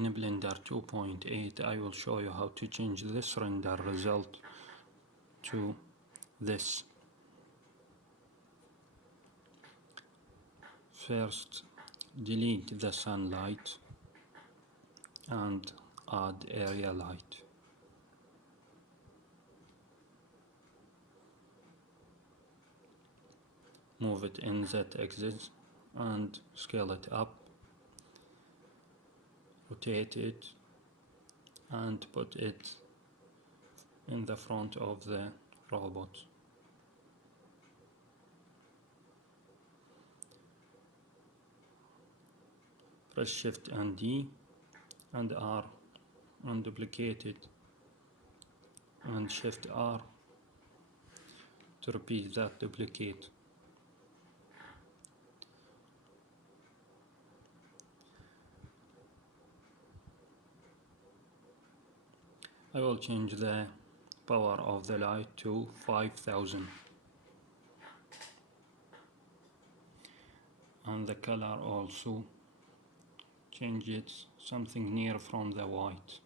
In Blender 2.8 I will show you how to change this render result to this. First, delete the sunlight and add area light. Move it in Z-axis and scale it up. Rotate it and put it in the front of the robot. Press Shift and D and R and duplicate it, and Shift R to repeat that duplicate. I will change the power of the light to 5000 and the color also change it something near from the white.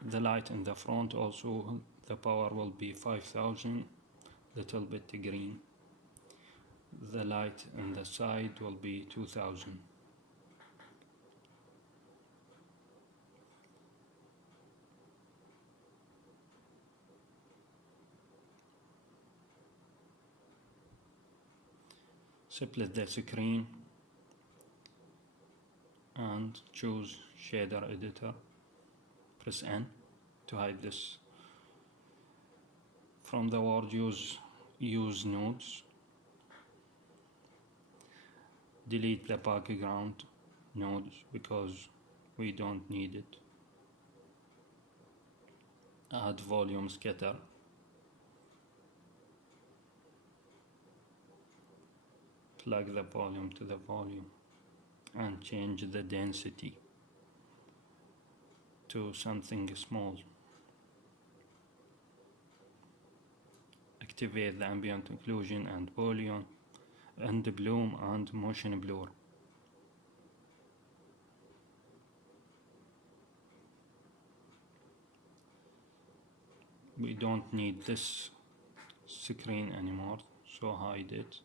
The light in the front also, the power will be 5000, little bit green. The light in the side will be 2000. Split the screen and choose shader editor. Press N to hide this. From the word use nodes. Delete the background nodes because we don't need it. Add volume scatter. Plug the volume to the volume and change the density to something small. Activate the ambient occlusion and volume and the bloom and motion blur. We don't need this screen anymore, so hide it.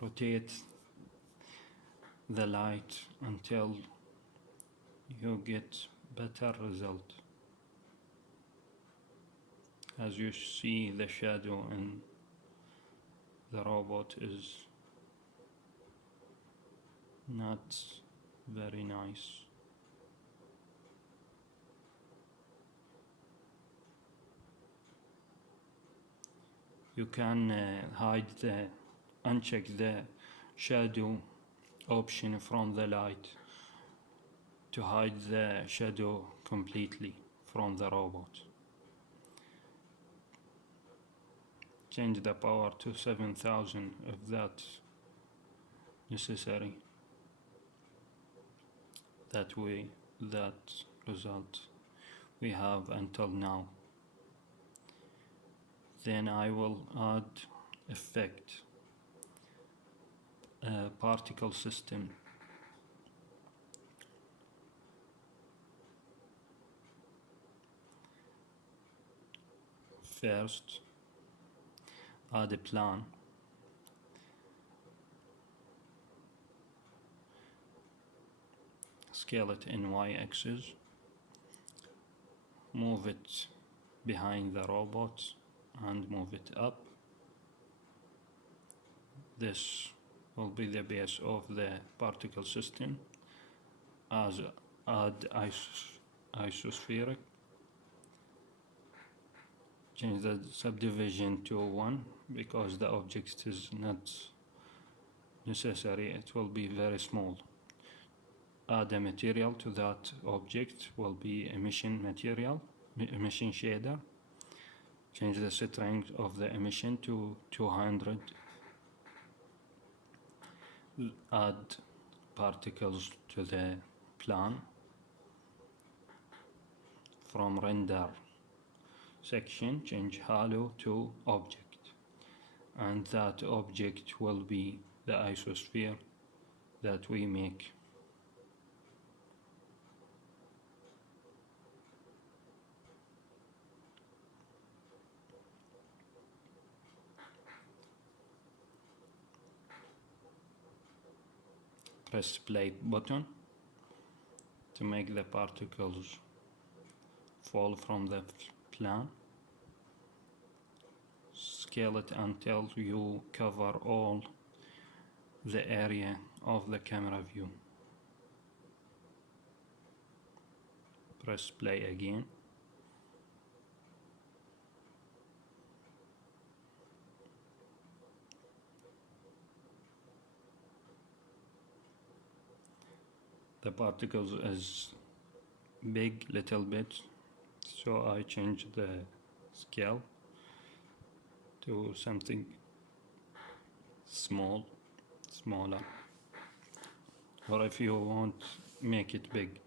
Rotate the light until you get better result. As you see, the shadow in the robot is not very nice. You can uncheck the shadow option from the light to hide the shadow completely from the robot. Change the power to 7000 if that's necessary. That way, that result we have until now. Then I will add effect, particle system. First, add a plan. Scale it in Y-axis. Move it behind the robot and move it up. This will be the base of the particle system. Add isospheric. Change the subdivision to 1 because the object is not necessary, it will be very small. Add a material to that object, will be emission material, emission shader. Change the strength of the emission to 200. Add particles to the plan. From render section, change halo to object, and that object will be the isosphere that we make. Press play button to make the particles fall from the plan. Scale it until you cover all the area of the camera view. Press play again. The particles is big little bit, so I change the scale to something smaller, or if you want, make it big.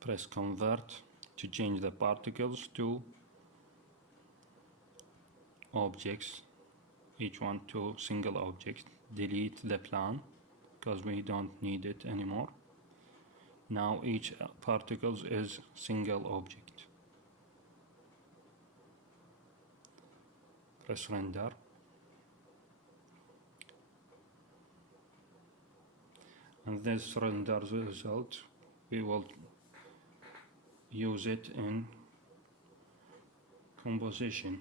Press convert to change the particles to objects, each one to single object. Delete the plan because we don't need it anymore. Now each particles is single object. Press render. And this render result, we will use it in composition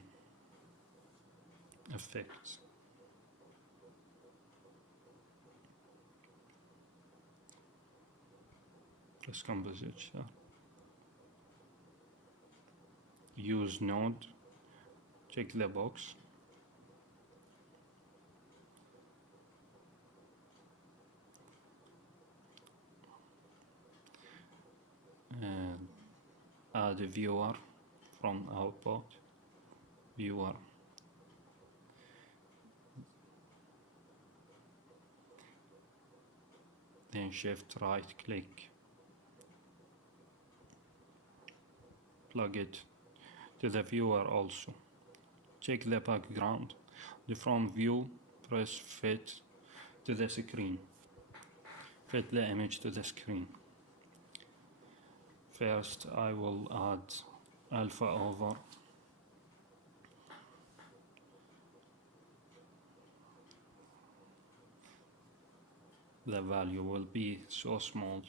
effects. Press composition. Use node. Check the box. Add a viewer from output. Viewer. Then shift right click. Plug it to the viewer also. Check the background. From view, press fit to the screen. Fit the image to the screen. First, I will add alpha over the value will be so small.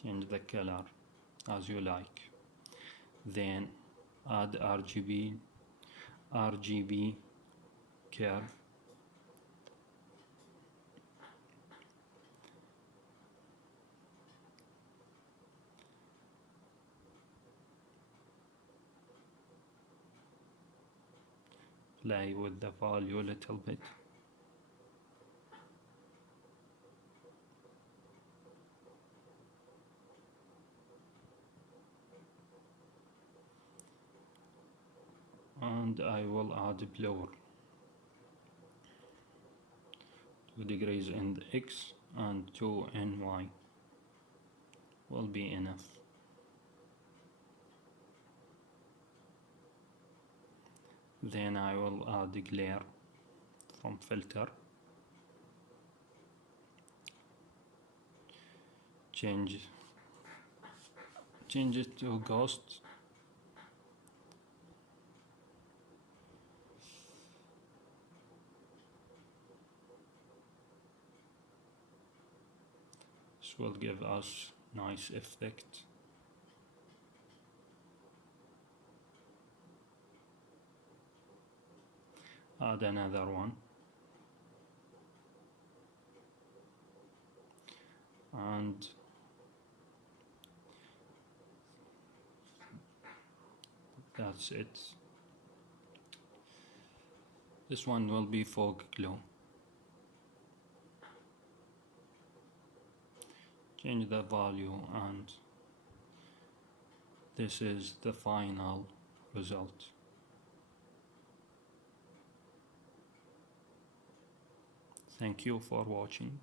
Change the color as you like. Then add RGB curve. Play with the value a little bit. And I will add blur. 2 degrees in the X and 2 in Y will be enough. Then I will add glare from filter. Change it to ghost. This will give us nice effect. Add another one. And that's it. This one will be fog glow. change the value, and this is the final result. Thank you for watching.